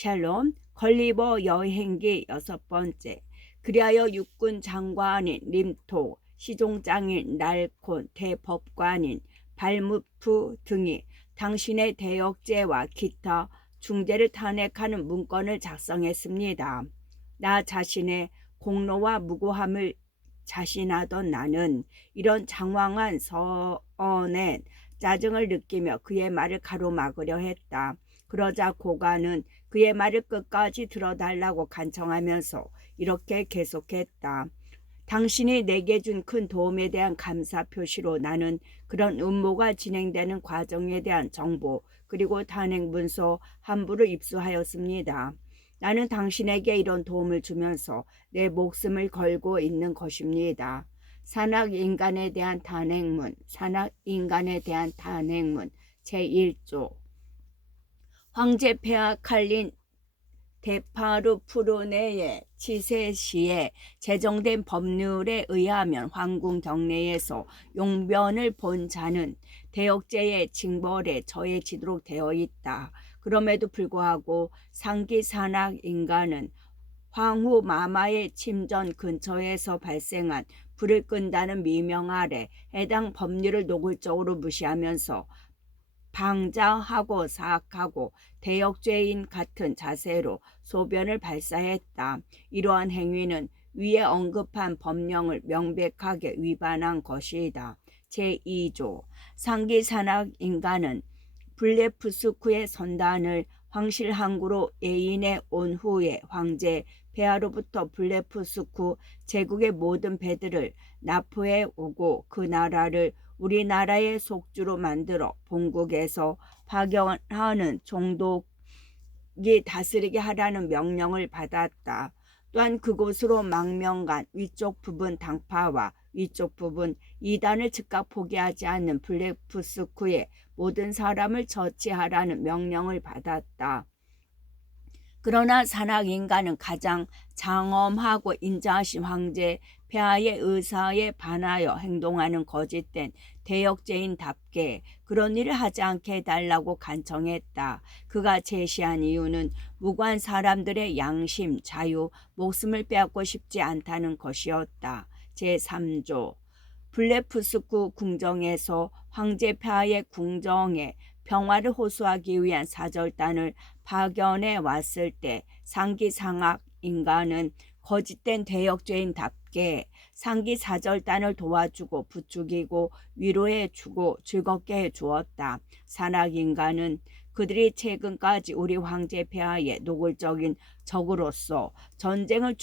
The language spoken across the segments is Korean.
샬롬. 걸리버 여행기 6번째. 그리하여 육군 장관인 림토, 시종장인 날콘, 대법관인 발무프 등이 당신의 대역죄와 기타 중죄를 탄핵하는 문건을 작성했습니다. 나 자신의 공로와 무고함을 자신하던 나는 이런 장황한 서언에 짜증을 느끼며 그의 말을 가로막으려 했다. 그러자 고관은 그의 말을 끝까지 들어달라고 간청하면서 이렇게 계속했다. 당신이 내게 준 큰 도움에 대한 감사 표시로 나는 그런 음모가 진행되는 과정에 대한 정보 그리고 탄핵 문서 한 부를 입수하였습니다. 나는 당신에게 이런 도움을 주면서 내 목숨을 걸고 있는 것입니다. 산악인간에 대한 탄핵문, 산악인간에 대한 탄핵문 제1조. 황제 폐하 칼린 데파르 프루네의 치세시에 제정된 법률에 의하면 황궁 경내에서 용변을 본 자는 대역죄의 징벌에 처해지도록 되어 있다. 그럼에도 불구하고 상기 산악 인간은 황후 마마의 침전 근처에서 발생한 불을 끈다는 미명 아래 해당 법률을 노골적으로 무시하면서 방자하고 사악하고 대역죄인 같은 자세로 소변을 발사했다. 이러한 행위는 위에 언급한 법령을 명백하게 위반한 것이다. 제2조. 상기 산악 인간은 블레프스크의 선단을 황실 항구로 예인해 온 후에 황제 폐하로부터 블레프스크 제국의 모든 배들을 납포해 오고 그 나라를 우리나라의 속주로 만들어 본국에서 파견하는 총독이 다스리게 하라는 명령을 받았다. 또한 그곳으로 망명간 위쪽 부분 당파와 위쪽 부분 이단을 즉각 포기하지 않는 블레프스크의 모든 사람을 처치하라는 명령을 받았다. 그러나 산악인간은 가장 장엄하고 인자하신 황제 폐하의 의사에 반하여 행동하는 거짓된 대역죄인답게 그런 일을 하지 않게 해달라고 간청했다. 그가 제시한 이유는 무고한 사람들의 양심, 자유, 목숨을 빼앗고 싶지 않다는 것이었다. 제3조. 블레프스크 궁정에서 황제 폐하의 궁정에 평화를 호소하기 위한 사절단을 파견해 왔을 때 상기 상악 인간은 거짓된 대역죄인답게 상기 사절단을 도와주고 부추기고 위로해주고 즐겁게 해주었다. 산악 인간은 그들이 최근까지 우리 황제 폐하의 노골적인 적으로서 전쟁을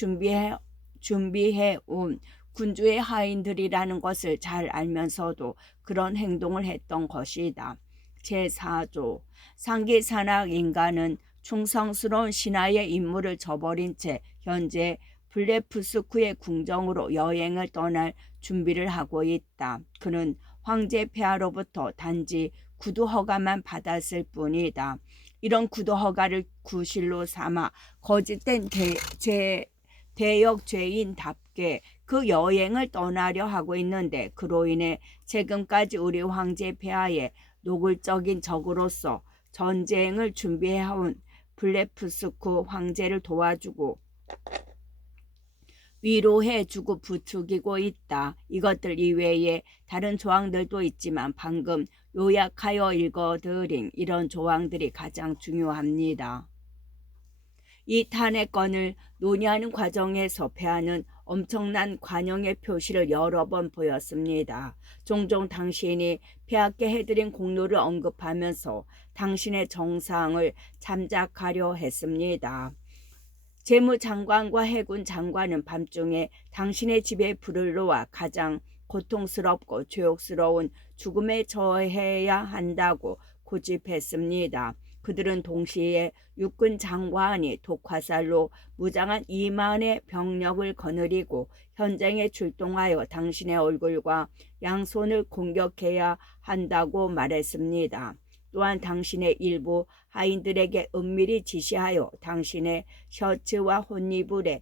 준비해온 군주의 하인들이라는 것을 잘 알면서도 그런 행동을 했던 것이다. 제4조. 상기 산악 인간은 충성스러운 신하의 임무를 저버린 채 현재 블레프스크의 궁정으로 여행을 떠날 준비를 하고 있다. 그는 황제 폐하로부터 단지 구두 허가만 받았을 뿐이다. 이런 구두 허가를 구실로 삼아 거짓된 대역죄인답게 그 여행을 떠나려 하고 있는데 그로 인해 최근까지 우리 황제 폐하의 노골적인 적으로서 전쟁을 준비해온 블레프스크 황제를 도와주고 위로해주고 부추기고 있다. 이것들 이외에 다른 조항들도 있지만 방금 요약하여 읽어드린 이런 조항들이 가장 중요합니다. 이 탄핵건을 논의하는 과정에서 폐하는 엄청난 관용의 표시를 여러 번 보였습니다. 종종 당신이 폐하께 해드린 공로를 언급하면서 당신의 정상을 참작하려 했습니다. 재무장관과 해군 장관은 밤중에 당신의 집에 불을 놓아 가장 고통스럽고 죄옥스러운 죽음에 처해야 한다고 고집했습니다. 그들은 동시에 육군 장관이 독화살로 무장한 2만의 병력을 거느리고 현장에 출동하여 당신의 얼굴과 양손을 공격해야 한다고 말했습니다. 또한 당신의 일부 하인들에게 은밀히 지시하여 당신의 셔츠와 혼이불에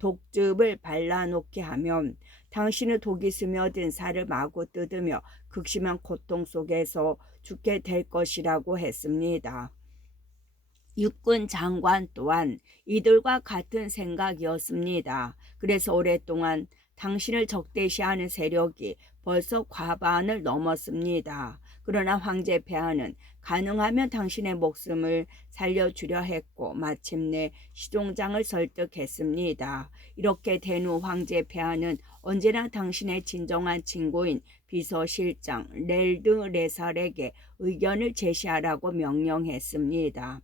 독즙을 발라놓게 하면 당신의 독이 스며든 살을 마구 뜯으며 극심한 고통 속에서 죽게 될 것이라고 했습니다. 육군 장관 또한 이들과 같은 생각이었습니다. 그래서 오랫동안 당신을 적대시하는 세력이 벌써 과반을 넘었습니다. 그러나 황제 폐하는 가능하면 당신의 목숨을 살려주려 했고 마침내 시종장을 설득했습니다. 이렇게 된 후 황제 폐하는 언제나 당신의 진정한 친구인 비서실장 렐드 레살에게 의견을 제시하라고 명령했습니다.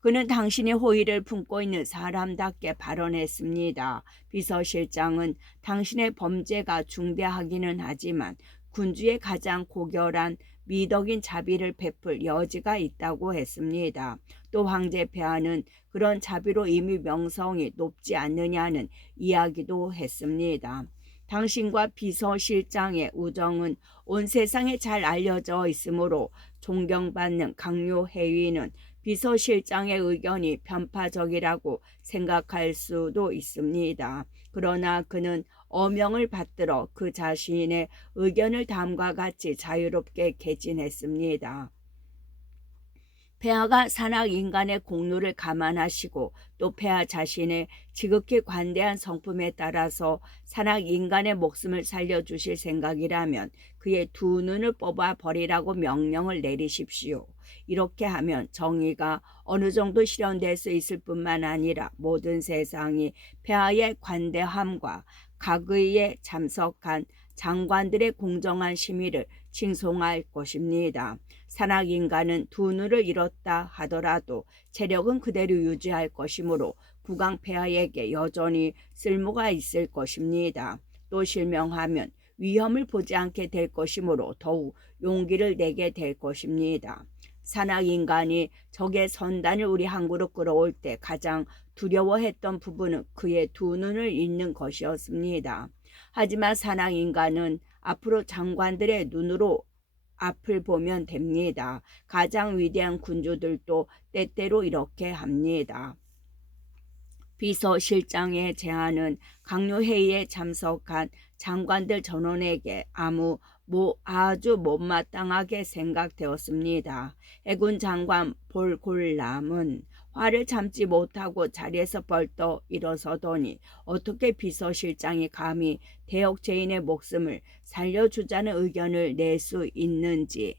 그는 당신의 호의를 품고 있는 사람답게 발언했습니다. 비서실장은 당신의 범죄가 중대하기는 하지만 군주의 가장 고결한 미덕인 자비를 베풀 여지가 있다고 했습니다. 또 황제 폐하는 그런 자비로 이미 명성이 높지 않느냐는 이야기도 했습니다. 당신과 비서실장의 우정은 온 세상에 잘 알려져 있으므로 존경받는 강요 해위는 비서실장의 의견이 편파적이라고 생각할 수도 있습니다. 그러나 그는 어명을 받들어 그 자신의 의견을 다음과 같이 자유롭게 개진했습니다. 폐하가 산악 인간의 공로를 감안하시고 또 폐하 자신의 지극히 관대한 성품에 따라서 산악 인간의 목숨을 살려주실 생각이라면 그의 두 눈을 뽑아 버리라고 명령을 내리십시오. 이렇게 하면 정의가 어느 정도 실현될 수 있을 뿐만 아니라 모든 세상이 폐하의 관대함과 각의에 참석한 장관들의 공정한 심의를 칭송할 것입니다. 산악인간은 두 눈을 잃었다 하더라도 체력은 그대로 유지할 것이므로 국왕 폐하에게 여전히 쓸모가 있을 것입니다. 또 실명하면 위험을 보지 않게 될 것이므로 더욱 용기를 내게 될 것입니다. 산악인간이 적의 선단을 우리 항구로 끌어올 때 가장 두려워했던 부분은 그의 두 눈을 잃는 것이었습니다. 하지만 산악인간은 앞으로 장관들의 눈으로 앞을 보면 됩니다. 가장 위대한 군주들도 때때로 이렇게 합니다. 비서실장의 제안은 강요회의에 참석한 장관들 전원에게 아주 못마땅하게 생각되었습니다. 해군 장관 볼골람은 화를 참지 못하고 자리에서 벌떡 일어서더니 어떻게 비서실장이 감히 대역죄인의 목숨을 살려주자는 의견을 낼 수 있는지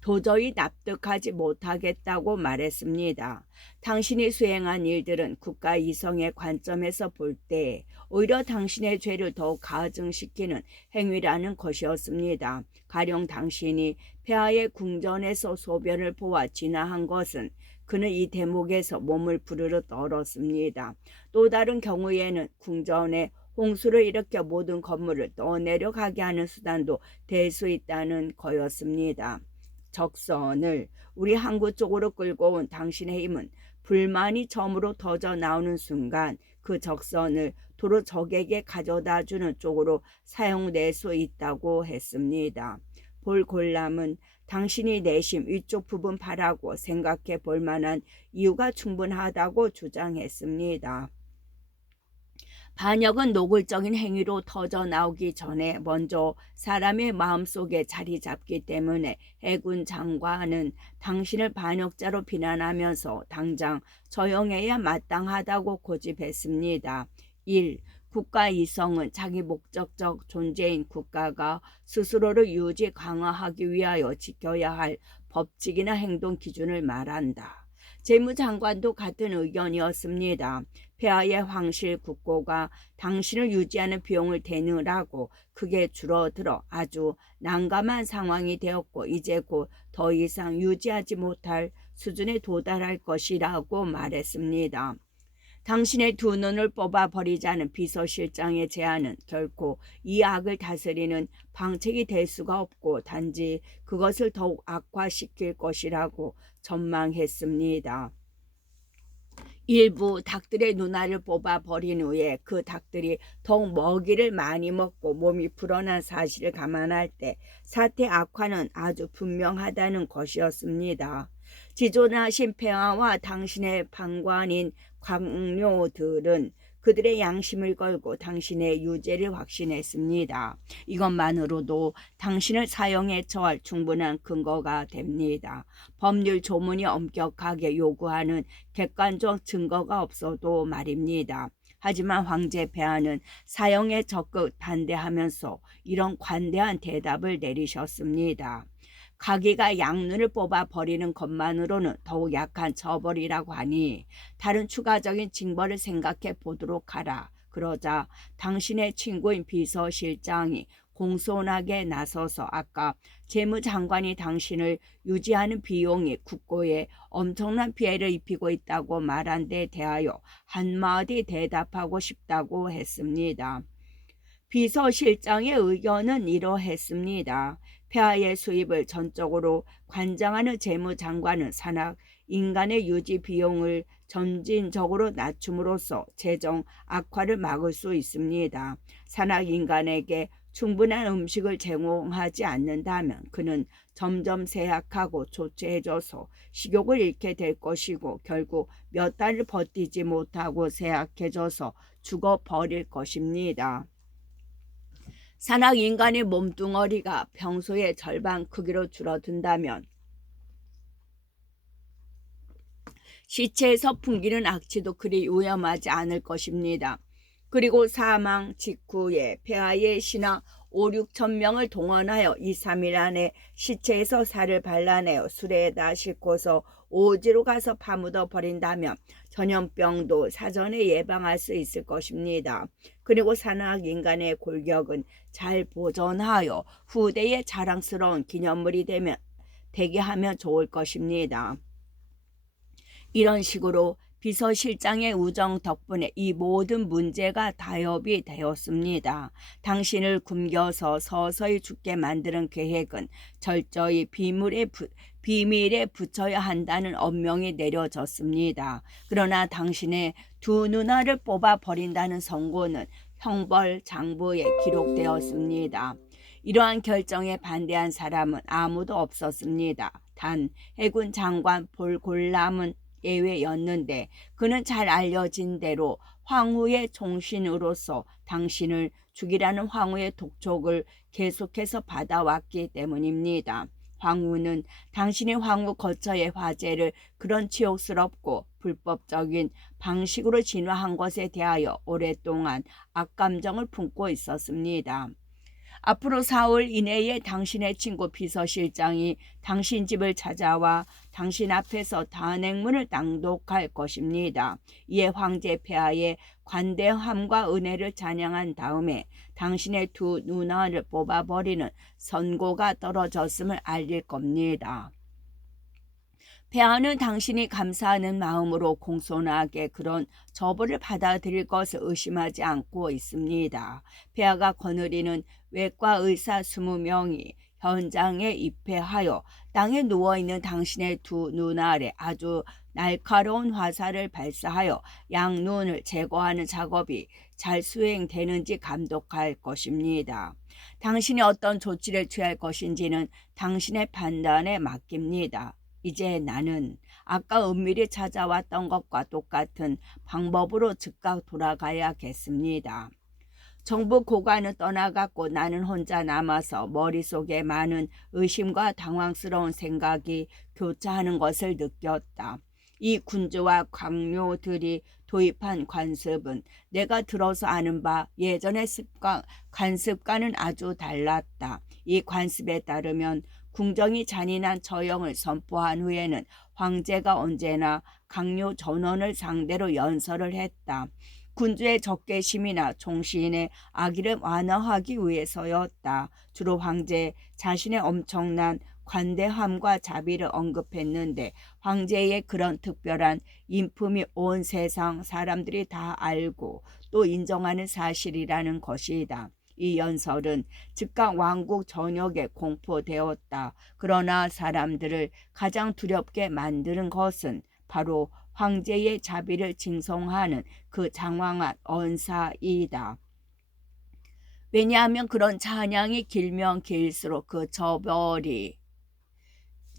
도저히 납득하지 못하겠다고 말했습니다. 당신이 수행한 일들은 국가 이성의 관점에서 볼 때 오히려 당신의 죄를 더욱 가증시키는 행위라는 것이었습니다. 가령 당신이 폐하의 궁전에서 소변을 보아 진화한 것은 그는 이 대목에서 몸을 부르르 떨었습니다. 또 다른 경우에는 궁전에 홍수를 일으켜 모든 건물을 떠내려가게 하는 수단도 될 수 있다는 거였습니다. 적선을 우리 항구 쪽으로 끌고 온 당신의 힘은 불만이 점으로 터져 나오는 순간 그 적선을 도로 적에게 가져다 주는 쪽으로 사용될 수 있다고 했습니다. 볼골람은 당신이 내심 위쪽 부분 파라고 생각해 볼 만한 이유가 충분하다고 주장했습니다. 반역은 노골적인 행위로 터져 나오기 전에 먼저 사람의 마음속에 자리 잡기 때문에 해군 장관은 당신을 반역자로 비난하면서 당장 처형해야 마땅하다고 고집했습니다. 1. 국가 이성은 자기 목적적 존재인 국가가 스스로를 유지 강화하기 위하여 지켜야 할 법칙이나 행동 기준을 말한다. 재무장관도 같은 의견이었습니다. 폐하의 황실 국고가 당신을 유지하는 비용을 대느라고 크게 줄어들어 아주 난감한 상황이 되었고 이제 곧 더 이상 유지하지 못할 수준에 도달할 것이라고 말했습니다. 당신의 두 눈을 뽑아버리자는 비서실장의 제안은 결코 이 악을 다스리는 방책이 될 수가 없고 단지 그것을 더욱 악화시킬 것이라고 전망했습니다. 일부 닭들의 눈알을 뽑아버린 후에 그 닭들이 더욱 먹이를 많이 먹고 몸이 불어난 사실을 감안할 때 사태 악화는 아주 분명하다는 것이었습니다. 지존하신 폐하와 당신의 방관인 광료들은 그들의 양심을 걸고 당신의 유죄를 확신했습니다. 이것만으로도 당신을 사형에 처할 충분한 근거가 됩니다. 법률 조문이 엄격하게 요구하는 객관적 증거가 없어도 말입니다. 하지만 황제 폐하는 사형에 적극 반대하면서 이런 관대한 대답을 내리셨습니다. 가기가 양눈을 뽑아 버리는 것만으로는 더욱 약한 처벌이라고 하니 다른 추가적인 징벌을 생각해 보도록 하라. 그러자 당신의 친구인 비서실장이 공손하게 나서서 아까 재무장관이 당신을 유지하는 비용이 국고에 엄청난 피해를 입히고 있다고 말한 데 대하여 한마디 대답하고 싶다고 했습니다. 비서실장의 의견은 이러했습니다. 폐하의 수입을 전적으로 관장하는 재무장관은 산악 인간의 유지 비용을 점진적으로 낮춤으로써 재정 악화를 막을 수 있습니다. 산악 인간에게 충분한 음식을 제공하지 않는다면 그는 점점 쇠약하고 조체해져서 식욕을 잃게 될 것이고 결국 몇 달을 버티지 못하고 쇠약해져서 죽어버릴 것입니다. 산악 인간의 몸뚱어리가 평소의 절반 크기로 줄어든다면 시체에서 풍기는 악취도 그리 위험하지 않을 것입니다. 그리고 사망 직후에 폐하의 신하 5, 6천 명을 동원하여 2, 3일 안에 시체에서 살을 발라내어 수레에다 싣고서 오지로 가서 파묻어 버린다면 전염병도 사전에 예방할 수 있을 것입니다. 그리고 산악 인간의 골격은 잘 보존하여 후대의 자랑스러운 기념물이 되게 하면 좋을 것입니다. 이런 식으로 비서실장의 우정 덕분에 이 모든 문제가 타협이 되었습니다. 당신을 굶겨서 서서히 죽게 만드는 계획은 철저히 비밀에 붙여야 한다는 엄명이 내려졌습니다. 그러나 당신의 두 누나를 뽑아 버린다는 선고는 형벌 장부에 기록되었습니다. 이러한 결정에 반대한 사람은 아무도 없었습니다. 단 해군 장관 볼골람은 예외였는데 그는 잘 알려진 대로 황후의 종신으로서 당신을 죽이라는 황후의 독촉을 계속해서 받아왔기 때문입니다. 황후는 당신의 황후 거처의 화제를 그런 치욕스럽고 불법적인 방식으로 진화한 것에 대하여 오랫동안 악감정을 품고 있었습니다. 앞으로 4월 이내에 당신의 친구 비서실장이 당신 집을 찾아와 당신 앞에서 단행문을 낭독할 것입니다. 이에 황제 폐하의 관대함과 은혜를 찬양한 다음에 당신의 두 누나를 뽑아버리는 선고가 떨어졌음을 알릴 겁니다. 폐하는 당신이 감사하는 마음으로 공손하게 그런 처벌을 받아들일 것을 의심하지 않고 있습니다. 폐하가 거느리는 외과 의사 20명이 현장에 입회하여 땅에 누워있는 당신의 두 누나 아래 아주 날카로운 화살을 발사하여 양눈을 제거하는 작업이 잘 수행되는지 감독할 것입니다. 당신이 어떤 조치를 취할 것인지는 당신의 판단에 맡깁니다. 이제 나는 아까 은밀히 찾아왔던 것과 똑같은 방법으로 즉각 돌아가야겠습니다. 정부 고관은 떠나갔고 나는 혼자 남아서 머릿속에 많은 의심과 당황스러운 생각이 교차하는 것을 느꼈다. 이 군주와 광료들이 도입한 관습은 내가 들어서 아는 바 예전의 관습과는 아주 달랐다. 이 관습에 따르면 궁정이 잔인한 처형을 선포한 후에는 황제가 언제나 강요 전원을 상대로 연설을 했다. 군주의 적개심이나 총시인의 악의를 완화하기 위해서였다. 주로 황제 자신의 엄청난 관대함과 자비를 언급했는데 황제의 그런 특별한 인품이 온 세상 사람들이 다 알고 또 인정하는 사실이라는 것이다. 이 연설은 즉각 왕국 전역에 공포되었다. 그러나 사람들을 가장 두렵게 만드는 것은 바로 황제의 자비를 징송하는 그 장황한 언사이다. 왜냐하면 그런 찬양이 길면 길수록 그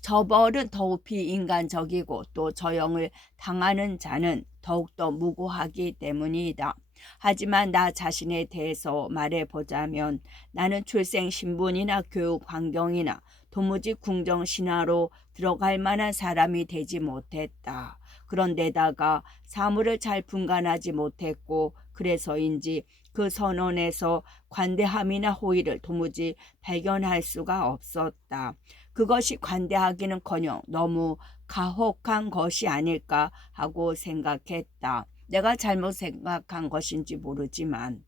처벌은 더욱 비인간적이고 또 처형을 당하는 자는 더욱더 무고하기 때문이다. 하지만 나 자신에 대해서 말해보자면 나는 출생 신분이나 교육 환경이나 도무지 궁정 신화로 들어갈 만한 사람이 되지 못했다. 그런데다가 사물을 잘 분간하지 못했고 그래서인지 그 선언에서 관대함이나 호의를 도무지 발견할 수가 없었다. 그것이 관대하기는커녕 너무 가혹한 것이 아닐까 하고 생각했다. 내가 잘못 생각한 것인지 모르지만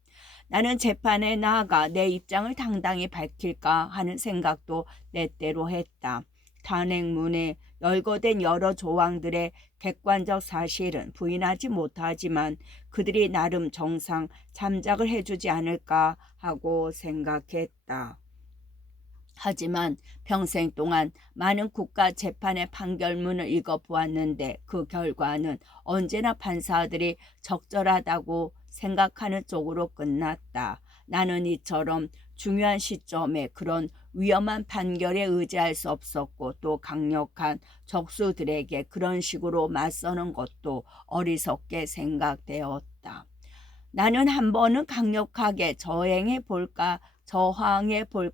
나는 재판에 나아가 내 입장을 당당히 밝힐까 하는 생각도 때때로 했다. 탄핵문에 열거된 여러 조항들의 객관적 사실은 부인하지 못하지만 그들이 나름 정상 참작을 해주지 않을까 하고 생각했다. 하지만 평생 동안 많은 국가 재판의 판결문을 읽어보았는데 그 결과는 언제나 판사들이 적절하다고 생각하는 쪽으로 끝났다. 나는 이처럼 중요한 시점에 그런 위험한 판결에 의지할 수 없었고 또 강력한 적수들에게 그런 식으로 맞서는 것도 어리석게 생각되었다. 나는 한 번은 강력하게 저항해 볼까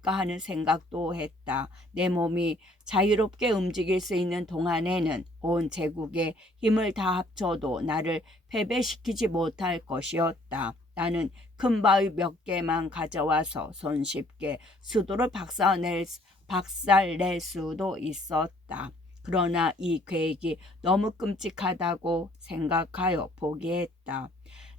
하는 생각도 했다. 내 몸이 자유롭게 움직일 수 있는 동안에는 온 제국의 힘을 다 합쳐도 나를 패배시키지 못할 것이었다. 나는 큰 바위 몇 개만 가져와서 손쉽게 수도를 박살낼 수도 있었다. 그러나 이 계획이 너무 끔찍하다고 생각하여 포기했다.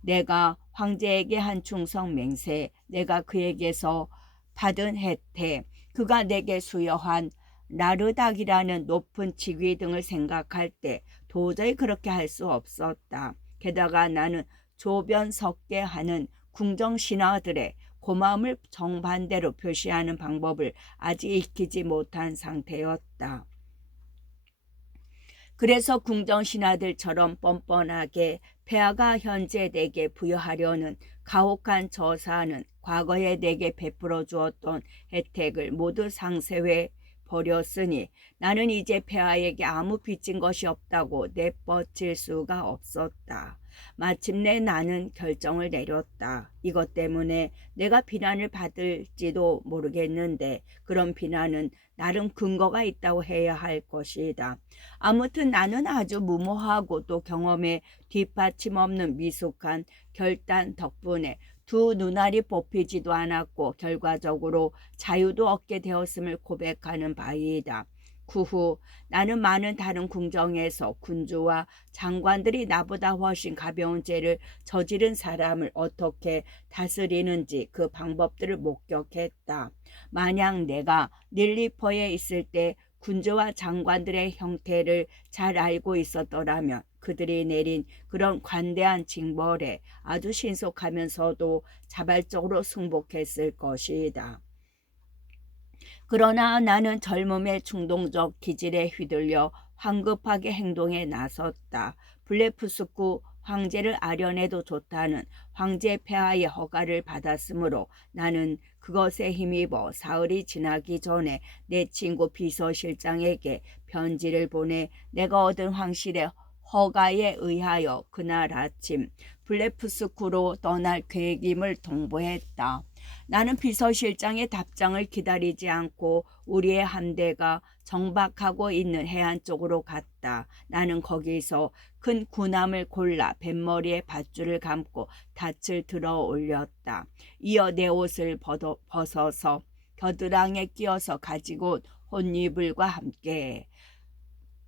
내가 황제에게 한 충성 맹세, 내가 그에게서 받은 혜택, 그가 내게 수여한 나르닥이라는 높은 직위 등을 생각할 때 도저히 그렇게 할 수 없었다. 게다가 나는 조변 섞게 하는 궁정 신하들의 고마움을 정반대로 표시하는 방법을 아직 익히지 못한 상태였다. 그래서 궁정 신하들처럼 뻔뻔하게 폐하가 현재 내게 부여하려는 가혹한 저사는 과거에 내게 베풀어 주었던 혜택을 모두 상쇄해 버렸으니 나는 이제 폐하에게 아무 빚진 것이 없다고 내뻗칠 수가 없었다. 마침내 나는 결정을 내렸다. 이것 때문에 내가 비난을 받을지도 모르겠는데 그런 비난은 나름 근거가 있다고 해야 할 것이다. 아무튼 나는 아주 무모하고 또 경험에 뒷받침 없는 미숙한 결단 덕분에 두 눈알이 뽑히지도 않았고 결과적으로 자유도 얻게 되었음을 고백하는 바이다. 그 후 나는 많은 다른 궁정에서 군주와 장관들이 나보다 훨씬 가벼운 죄를 저지른 사람을 어떻게 다스리는지 그 방법들을 목격했다. 만약 내가 닐리퍼에 있을 때 군주와 장관들의 형태를 잘 알고 있었더라면 그들이 내린 그런 관대한 징벌에 아주 신속하면서도 자발적으로 승복했을 것이다. 그러나 나는 젊음의 충동적 기질에 휘둘려 황급하게 행동에 나섰다. 블레프스쿠 황제를 아련해도 좋다는 황제 폐하의 허가를 받았으므로 나는 그것에 힘입어 사흘이 지나기 전에 내 친구 비서실장에게 편지를 보내 내가 얻은 황실의 허가에 의하여 그날 아침 블레프스쿠로 떠날 계획임을 통보했다. 나는 비서실장의 답장을 기다리지 않고 우리의 함대가 정박하고 있는 해안 쪽으로 갔다. 나는 거기서 큰 군함을 골라 뱃머리에 밧줄을 감고 닻을 들어 올렸다. 이어 내 옷을 벗어서 겨드랑이에 끼워서 가지고 온 혼이불과 함께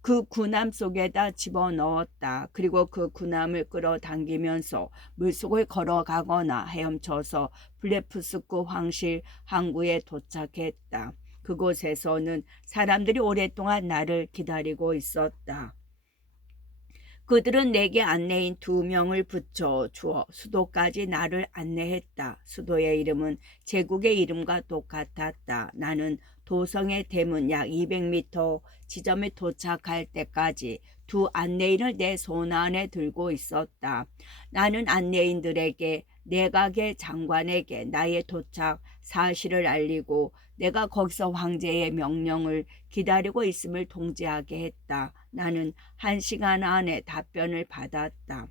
그 군함 속에다 집어넣었다. 그리고 그 군함을 끌어당기면서 물속을 걸어가거나 헤엄쳐서 블레프스쿠 황실 항구에 도착했다. 그곳에서는 사람들이 오랫동안 나를 기다리고 있었다. 그들은 내게 안내인 2명을 붙여 주어 수도까지 나를 안내했다. 수도의 이름은 제국의 이름과 똑같았다. 나는 도성의 대문 약 200m 지점에 도착할 때까지 두 안내인을 내 손 안에 들고 있었다. 나는 안내인들에게 내각의 장관에게 나의 도착 사실을 알리고 내가 거기서 황제의 명령을 기다리고 있음을 통지하게 했다. 나는 1시간 안에 답변을 받았다.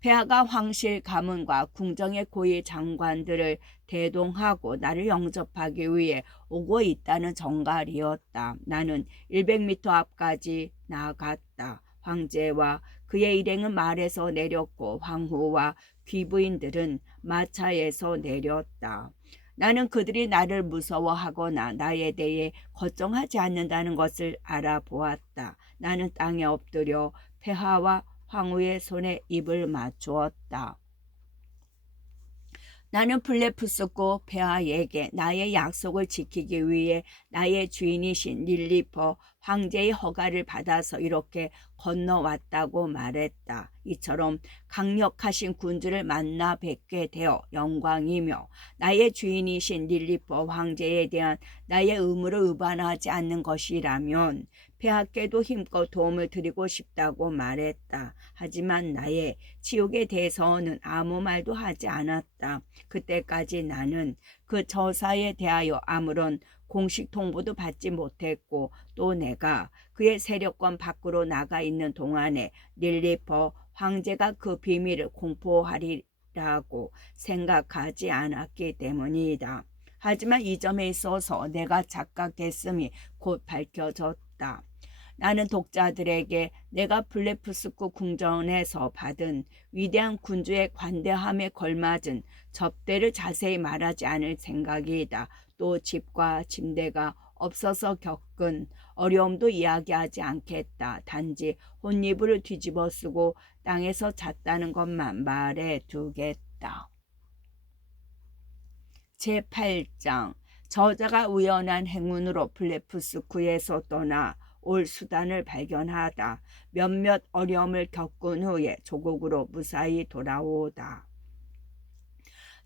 폐하가 황실 가문과 궁정의 고위 장관들을 대동하고 나를 영접하기 위해 오고 있다는 정갈이었다. 나는 100m 앞까지 나아갔다. 황제와 그의 일행은 말에서 내렸고 황후와 귀부인들은 마차에서 내렸다. 나는 그들이 나를 무서워하거나 나에 대해 걱정하지 않는다는 것을 알아보았다. 나는 땅에 엎드려 폐하와 황후의 손에 입을 맞추었다. 나는 블레푸스코 폐하에게 나의 약속을 지키기 위해 나의 주인이신 닐리퍼 황제의 허가를 받아서 이렇게 건너왔다고 말했다. 이처럼 강력하신 군주를 만나 뵙게 되어 영광이며 나의 주인이신 닐리퍼 황제에 대한 나의 의무를 위반하지 않는 것이라면 폐하께도 힘껏 도움을 드리고 싶다고 말했다. 하지만 나의 치욕에 대해서는 아무 말도 하지 않았다. 그때까지 나는 그 저사에 대하여 아무런 공식 통보도 받지 못했고 또 내가 그의 세력권 밖으로 나가 있는 동안에 닐리퍼 황제가 그 비밀을 공포하리라고 생각하지 않았기 때문이다. 하지만 이 점에 있어서 내가 착각했음이 곧 밝혀졌다. 나는 독자들에게 내가 블레푸스코 궁전에서 받은 위대한 군주의 관대함에 걸맞은 접대를 자세히 말하지 않을 생각이다. 또 집과 침대가 없어서 겪은 어려움도 이야기하지 않겠다. 단지 혼이불을 뒤집어 쓰고 땅에서 잤다는 것만 말해 두겠다. 제8장 저자가 우연한 행운으로 블레푸스쿠에서 떠나 올 수단을 발견하다. 몇몇 어려움을 겪은 후에 조국으로 무사히 돌아오다.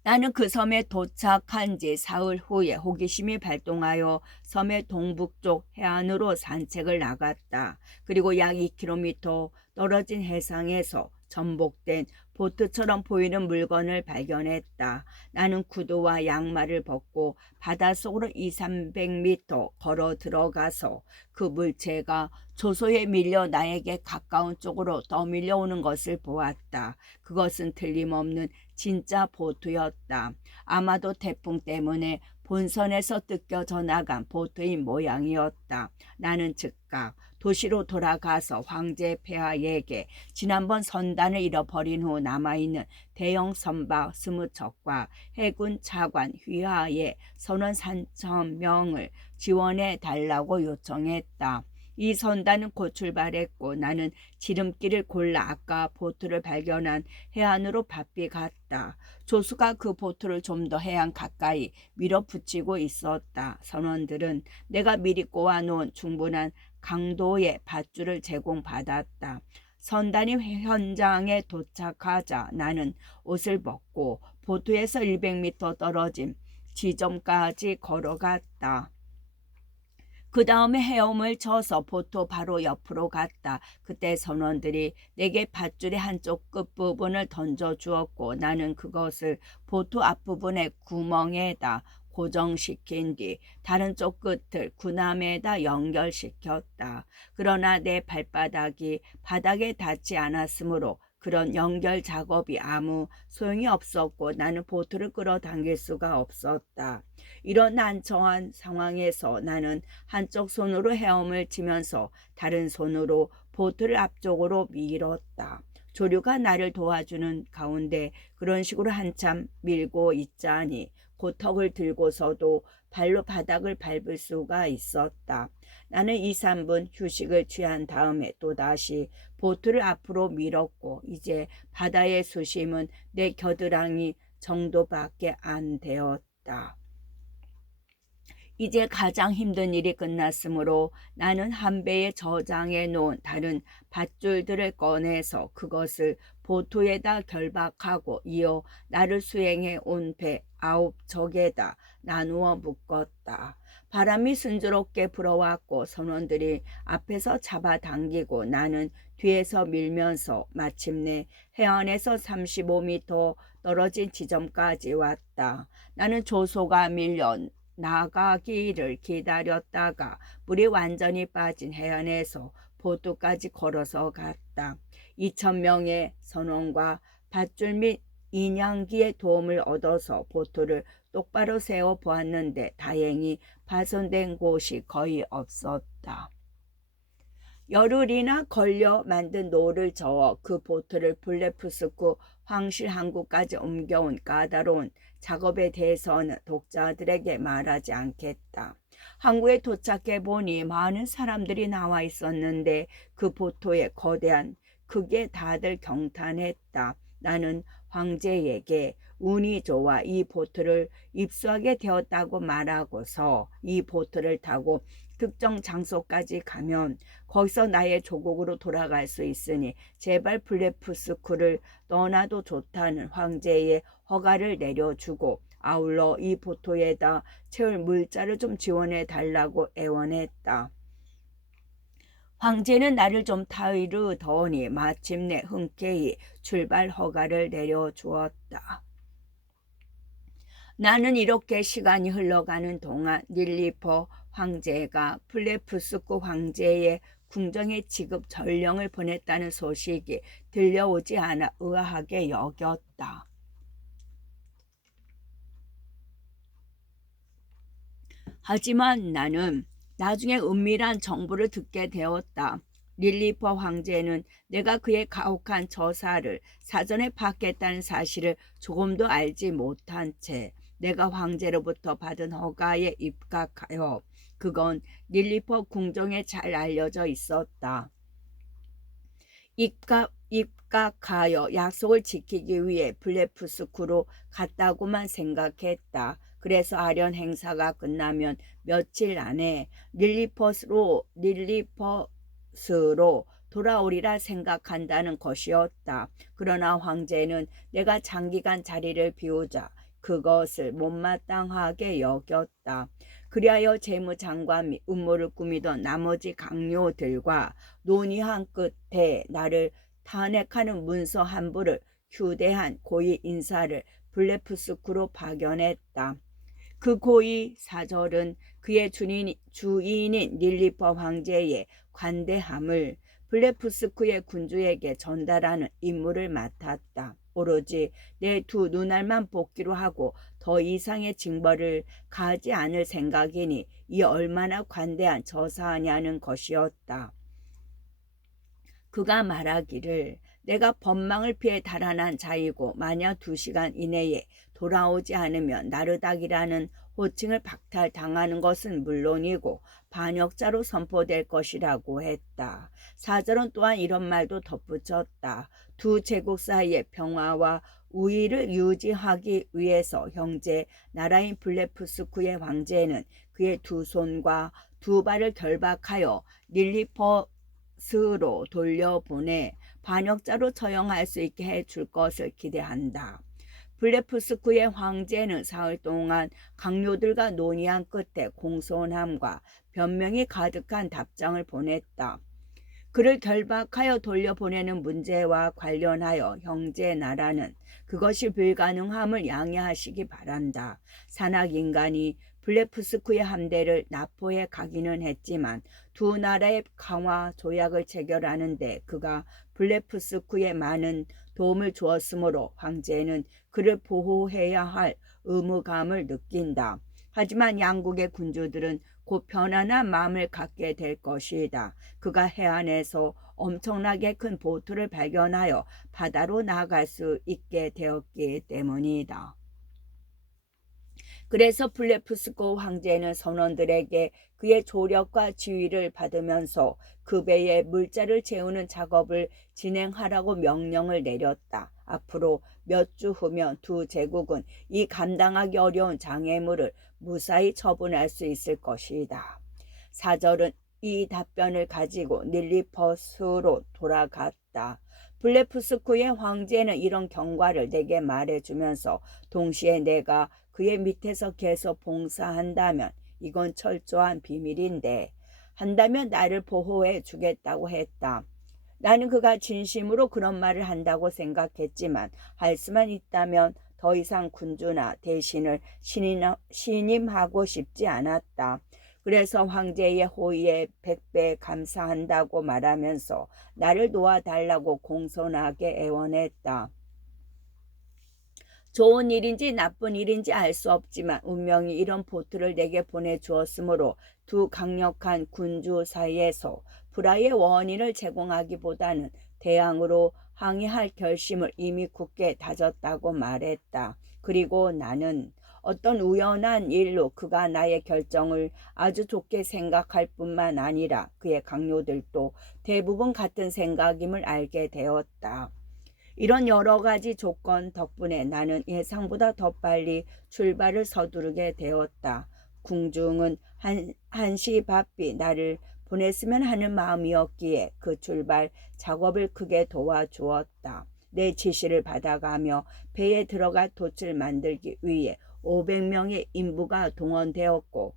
나는 그 섬에 도착한 지 사흘 후에 호기심이 발동하여 섬의 동북쪽 해안으로 산책을 나갔다. 그리고 약 2km 떨어진 해상에서 전복된 보트처럼 보이는 물건을 발견했다. 나는 구두와 양말을 벗고 바닷속으로 200~300m 걸어 들어가서 그 물체가 조소에 밀려 나에게 가까운 쪽으로 떠밀려 오는 것을 보았다. 그것은 틀림없는 진짜 보트였다. 아마도 태풍 때문에 본선에서 뜯겨져 나간 보트인 모양이었다. 나는 즉각 도시로 돌아가서 황제 폐하에게 지난번 선단을 잃어버린 후 남아있는 대형 선박 20척과 해군 차관 휘하의 선원 3,000명을 지원해 달라고 요청했다. 이 선단은 곧 출발했고 나는 지름길을 골라 아까 보트를 발견한 해안으로 바삐 갔다. 조수가 그 보트를 좀 더 해안 가까이 밀어붙이고 있었다. 선원들은 내가 미리 꼬아놓은 충분한 강도의 밧줄을 제공받았다. 선단이 현장에 도착하자 나는 옷을 벗고 보트에서 100m 떨어진 지점까지 걸어갔다. 그 다음에 헤엄을 쳐서 보트 바로 옆으로 갔다. 그때 선원들이 내게 밧줄의 한쪽 끝부분을 던져주었고 나는 그것을 보트 앞부분의 구멍에다 고정시킨 뒤 다른 쪽 끝을 구남에다 연결시켰다. 그러나 내 발바닥이 바닥에 닿지 않았으므로 그런 연결 작업이 아무 소용이 없었고 나는 보트를 끌어당길 수가 없었다. 이런 난처한 상황에서 나는 한쪽 손으로 헤엄을 치면서 다른 손으로 보트를 앞쪽으로 밀었다. 조류가 나를 도와주는 가운데 그런 식으로 한참 밀고 있자니 고턱을 들고서도 발로 바닥을 밟을 수가 있었다. 나는 2~3분 휴식을 취한 다음에 또다시 보트를 앞으로 밀었고 이제 바다의 수심은 내 겨드랑이 정도밖에 안 되었다. 이제 가장 힘든 일이 끝났으므로 나는 한 배에 저장해 놓은 다른 밧줄들을 꺼내서 그것을 보트에다 결박하고 이어 나를 수행해 온 배 9척에다 나누어 묶었다. 바람이 순조롭게 불어왔고 선원들이 앞에서 잡아당기고 나는 뒤에서 밀면서 마침내 해안에서 35m 떨어진 지점까지 왔다. 나는 조소가 밀려 나가기를 기다렸다가 물이 완전히 빠진 해안에서 보트까지 걸어서 갔다. 2,000명의 선원과 밧줄 및 인양기의 도움을 얻어서 보트를 똑바로 세워 보았는데 다행히 파손된 곳이 거의 없었다. 열흘이나 걸려 만든 노를 저어 그 보트를 블레프스크 황실 항구까지 옮겨온 까다로운 작업에 대해서는 독자들에게 말하지 않겠다. 항구에 도착해 보니 많은 사람들이 나와 있었는데 그 보트의 거대한 크기에 다들 경탄했다. 나는 황제에게 운이 좋아 이 보트를 입수하게 되었다고 말하고서 이 보트를 타고 특정 장소까지 가면 거기서 나의 조국으로 돌아갈 수 있으니 제발 블레프스크를 떠나도 좋다는 황제의 허가를 내려주고 아울러 이 보트에다 채울 물자를 좀 지원해 달라고 애원했다. 황제는 나를 좀 타이르더니 마침내 흔쾌히 출발 허가를 내려주었다. 나는 이렇게 시간이 흘러가는 동안 닐리퍼 황제가 블레프스크 황제의 궁정에 지급 전령을 보냈다는 소식이 들려오지 않아 의아하게 여겼다. 하지만 나는 나중에 은밀한 정보를 듣게 되었다. 닐리퍼 황제는 내가 그의 가혹한 저사를 사전에 파악했다는 사실을 조금도 알지 못한 채 내가 황제로부터 받은 허가에 입각하여 그건 닐리퍼 궁정에 잘 알려져 있었다. 입각하여 약속을 지키기 위해 블레프스크로 갔다고만 생각했다. 그래서 아련 행사가 끝나면 며칠 안에 닐리퍼스로 돌아오리라 생각한다는 것이었다. 그러나 황제는 내가 장기간 자리를 비우자 그것을 못마땅하게 여겼다. 그리하여 재무장관 및 음모를 꾸미던 나머지 강요들과 논의한 끝에 나를 탄핵하는 문서 한 부를 휴대한 고위 인사를 블레프스크로 파견했다. 그 고위 사절은 그의 주인인 닐리퍼 황제의 관대함을 블레프스크의 군주에게 전달하는 임무를 맡았다. 오로지 내 두 눈알만 뽑기로 하고 더 이상의 징벌을 가하지 않을 생각이니 이 얼마나 관대한 저사하냐는 것이었다. 그가 말하기를 내가 법망을 피해 달아난 자이고 만약 2시간 이내에 돌아오지 않으면 나르닥이라는 호칭을 박탈당하는 것은 물론이고 반역자로 선포될 것이라고 했다. 사절은 또한 이런 말도 덧붙였다. 두 제국 사이의 평화와 우위를 유지하기 위해서 형제 나라인 블레프스크의 황제는 그의 두 손과 두 발을 결박하여 닐리퍼스로 돌려보내 반역자로 처형할 수 있게 해줄 것을 기대한다. 블레프스크의 황제는 사흘 동안 강요들과 논의한 끝에 공손함과 변명이 가득한 답장을 보냈다. 그를 결박하여 돌려보내는 문제와 관련하여 형제 나라는 그것이 불가능함을 양해하시기 바란다. 산악인간이 블레프스크의 함대를 납포해 가기는 했지만 두 나라의 강화 조약을 체결하는데 그가 블레프스크에 많은 도움을 주었으므로 황제는 그를 보호해야 할 의무감을 느낀다. 하지만 양국의 군주들은 곧 편안한 마음을 갖게 될 것이다. 그가 해안에서 엄청나게 큰 보트를 발견하여 바다로 나아갈 수 있게 되었기 때문이다. 그래서 블레프스크 황제는 선원들에게 그의 조력과 지휘를 받으면서 그 배에 물자를 채우는 작업을 진행하라고 명령을 내렸다. 앞으로 몇 주 후면 두 제국은 이 감당하기 어려운 장애물을 무사히 처분할 수 있을 것이다. 사절은 이 답변을 가지고 닐리퍼스로 돌아갔다. 블레프스크의 황제는 이런 경과를 내게 말해주면서 동시에 내가 그의 밑에서 계속 봉사한다면 이건 철저한 비밀인데 한다면 나를 보호해 주겠다고 했다. 나는 그가 진심으로 그런 말을 한다고 생각했지만 할 수만 있다면 더 이상 군주나 대신을 신임하고 싶지 않았다. 그래서 황제의 호의에 100배 감사한다고 말하면서 나를 도와달라고 공손하게 애원했다. 좋은 일인지 나쁜 일인지 알 수 없지만 운명이 이런 보트를 내게 보내주었으므로 두 강력한 군주 사이에서 불화의 원인을 제공하기보다는 대항으로 항의할 결심을 이미 굳게 다졌다고 말했다. 그리고 나는 어떤 우연한 일로 그가 나의 결정을 아주 좋게 생각할 뿐만 아니라 그의 강요들도 대부분 같은 생각임을 알게 되었다. 이런 여러 가지 조건 덕분에 나는 예상보다 더 빨리 출발을 서두르게 되었다. 궁중은 한시 바삐 나를 보냈으면 하는 마음이었기에 그 출발 작업을 크게 도와주었다. 내 지시를 받아가며 배에 들어가 돛을 만들기 위해 500명의 인부가 동원되었고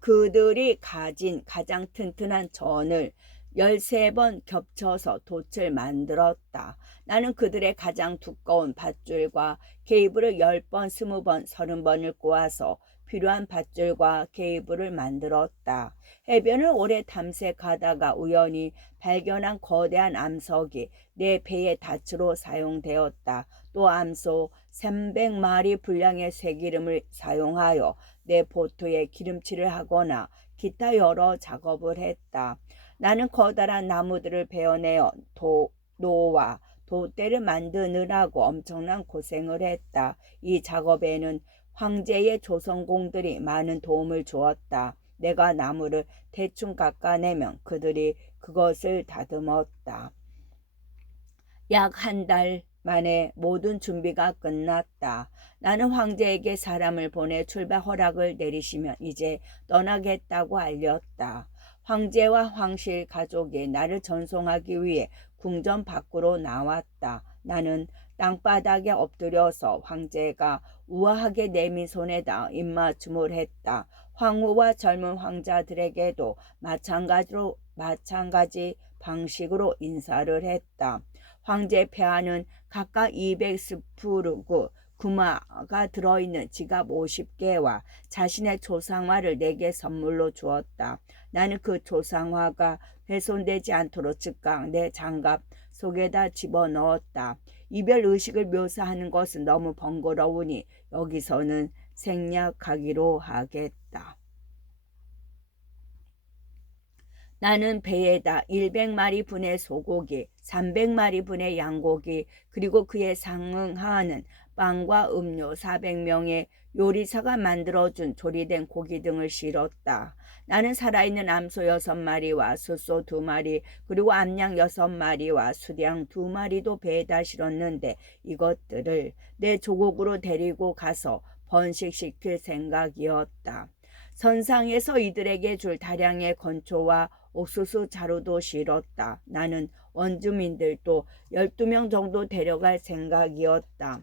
그들이 가진 가장 튼튼한 전을 13번 겹쳐서 돛을 만들었다. 나는 그들의 가장 두꺼운 밧줄과 케이블을 10번, 20번, 30번을 꼬아서 필요한 밧줄과 케이블을 만들었다. 해변을 오래 탐색하다가 우연히 발견한 거대한 암석이 내 배의 닻으로 사용되었다. 또 암소 300마리 분량의 쇠기름을 사용하여 내 보트에 기름칠을 하거나 기타 여러 작업을 했다. 나는 커다란 나무들을 베어내어 노와 돛대를 만드느라고 엄청난 고생을 했다. 이 작업에는 황제의 조선공들이 많은 도움을 주었다. 내가 나무를 대충 깎아내면 그들이 그것을 다듬었다. 약 한 달 만에 모든 준비가 끝났다. 나는 황제에게 사람을 보내 출발 허락을 내리시면 이제 떠나겠다고 알렸다. 황제와 황실 가족이 나를 전송하기 위해 궁전 밖으로 나왔다. 나는 땅바닥에 엎드려서 황제가 우아하게 내민 손에다 입맞춤을 했다. 황후와 젊은 황자들에게도 마찬가지 방식으로 인사를 했다. 황제 폐하는 각각 200스프루그 구마가 들어있는 지갑 50개와 자신의 조상화를 내게 선물로 주었다. 나는 그 조상화가 훼손되지 않도록 즉각 내 장갑 속에다 집어넣었다. 이별 의식을 묘사하는 것은 너무 번거로우니 여기서는 생략하기로 하겠다. 나는 배에다 100마리 분의 소고기, 300마리 분의 양고기, 그리고 그에 상응하는 빵과 음료 400명의 요리사가 만들어준 조리된 고기 등을 실었다. 나는 살아있는 암소 6마리와 숫소 2마리, 그리고 암양 6마리와 수량 2마리도 배에다 실었는데 이것들을 내 조국으로 데리고 가서 번식시킬 생각이었다. 선상에서 이들에게 줄 다량의 건초와 옥수수 자루도 실었다. 나는 원주민들도 12명 정도 데려갈 생각이었다.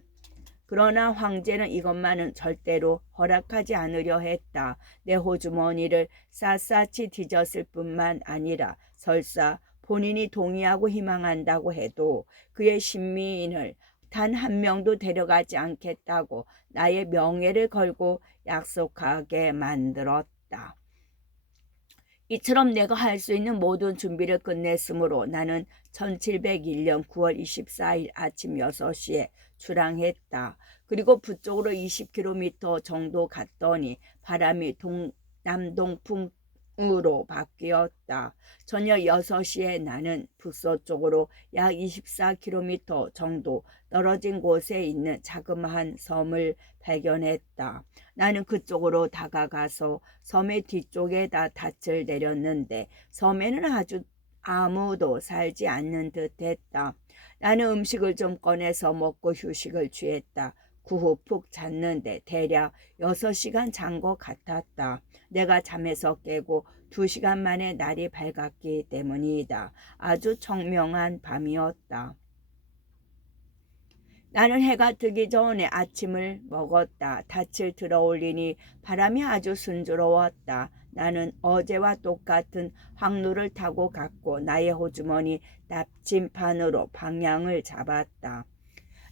그러나 황제는 이것만은 절대로 허락하지 않으려 했다. 내 호주머니를 샅샅이 뒤졌을 뿐만 아니라 설사 본인이 동의하고 희망한다고 해도 그의 신민을 단 한 명도 데려가지 않겠다고 나의 명예를 걸고 약속하게 만들었다. 이처럼 내가 할 수 있는 모든 준비를 끝냈으므로 나는 1701년 9월 24일 아침 6시에 출항했다. 그리고 북쪽으로 20km 정도 갔더니 바람이 남동풍으로 바뀌었다. 저녁 6시에 나는 북서쪽으로 약 24km 정도 떨어진 곳에 있는 자그마한 섬을 발견했다. 나는 그쪽으로 다가가서 섬의 뒤쪽에다 닻을 내렸는데 섬에는 아무도 살지 않는 듯했다. 나는 음식을 좀 꺼내서 먹고 휴식을 취했다. 그 후 푹 잤는데 대략 6시간 잔 것 같았다. 내가 잠에서 깨고 2시간 만에 날이 밝았기 때문이다. 아주 청명한 밤이었다. 나는 해가 뜨기 전에 아침을 먹었다. 닻을 들어올리니 바람이 아주 순조로웠다. 나는 어제와 똑같은 항로를 타고 갔고 나의 호주머니 납침판으로 방향을 잡았다.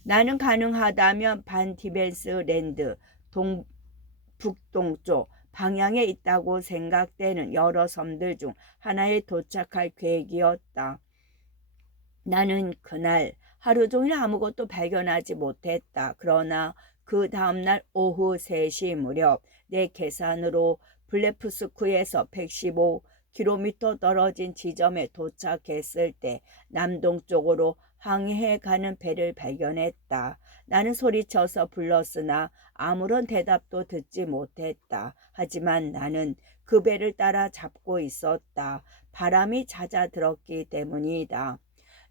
나는 가능하다면 반티벤스 랜드 북동쪽 방향에 있다고 생각되는 여러 섬들 중 하나에 도착할 계획이었다. 나는 그날 하루 종일 아무것도 발견하지 못했다. 그러나 그 다음날 오후 3시 무렵 내 계산으로 블레프스크에서 115km 떨어진 지점에 도착했을 때 남동쪽으로 항해해 가는 배를 발견했다. 나는 소리쳐서 불렀으나 아무런 대답도 듣지 못했다. 하지만 나는 그 배를 따라 잡고 있었다. 바람이 잦아들었기 때문이다.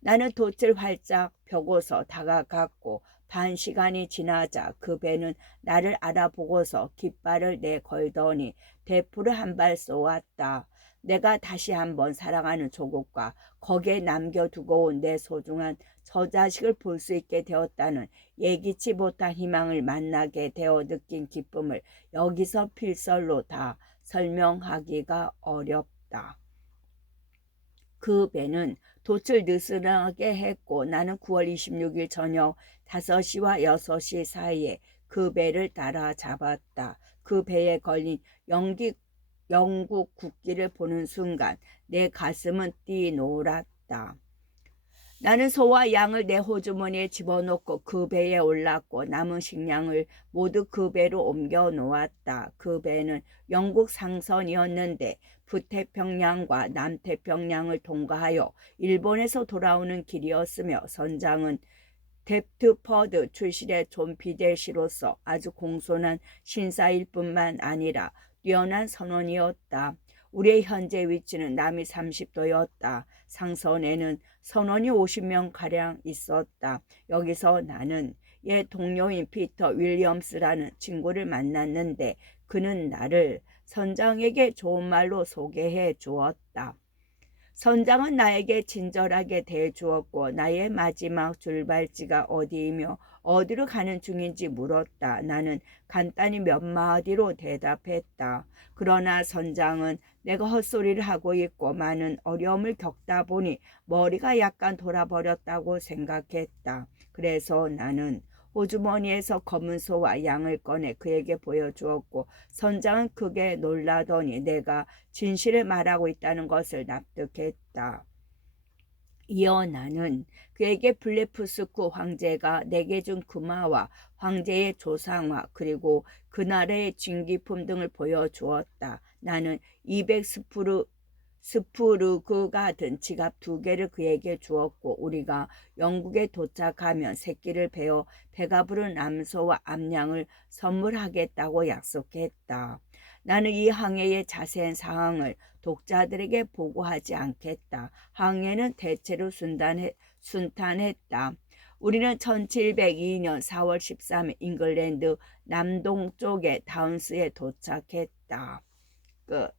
나는 돛을 활짝 펴고서 다가갔고 반 시간이 지나자 그 배는 나를 알아보고서 깃발을 내걸더니 대포를 한 발 쏘았다. 내가 다시 한번 사랑하는 조국과 거기에 남겨두고 온 내 소중한 저자식을 볼 수 있게 되었다는 예기치 못한 희망을 만나게 되어 느낀 기쁨을 여기서 필설로 다 설명하기가 어렵다. 그 배는 돛을 느슨하게 했고 나는 9월 26일 저녁 5시와 6시 사이에 그 배를 따라잡았다. 그 배에 걸린 영국 국기를 보는 순간 내 가슴은 뛰놀았다. 나는 소와 양을 내 호주머니에 집어넣고 그 배에 올랐고 남은 식량을 모두 그 배로 옮겨 놓았다. 그 배는 영국 상선이었는데 북태평양과 남태평양을 통과하여 일본에서 돌아오는 길이었으며 선장은 뎁트퍼드 출신의 존 피델 씨로서 아주 공손한 신사일 뿐만 아니라 뛰어난 선원이었다. 우리의 현재 위치는 남이 30도였다. 상선에는 선원이 50명가량 있었다. 여기서 나는 옛 동료인 피터 윌리엄스라는 친구를 만났는데 그는 나를 선장에게 좋은 말로 소개해 주었다. 선장은 나에게 친절하게 대해주었고 나의 마지막 출발지가 어디이며 어디로 가는 중인지 물었다. 나는 간단히 몇 마디로 대답했다. 그러나 선장은 내가 헛소리를 하고 있고 많은 어려움을 겪다 보니 머리가 약간 돌아버렸다고 생각했다. 그래서 나는 호주머니에서 검은 소와 양을 꺼내 그에게 보여주었고 선장은 크게 놀라더니 내가 진실을 말하고 있다는 것을 납득했다. 이어 나는 그에게 블레프스크 황제가 내게 준 금화와 황제의 조상화 그리고 그 나라의 진기품 등을 보여주었다. 나는 200스푸르그가 든 지갑 2개를 그에게 주었고 우리가 영국에 도착하면 새끼를 베어 배가 부른 암소와 암양을 선물하겠다고 약속했다. 나는 이 항해의 자세한 사항을 독자들에게 보고하지 않겠다. 항해는 대체로 순탄했다. 우리는 1702년 4월 13일 잉글랜드 남동쪽의 다운스에 도착했다. 끝.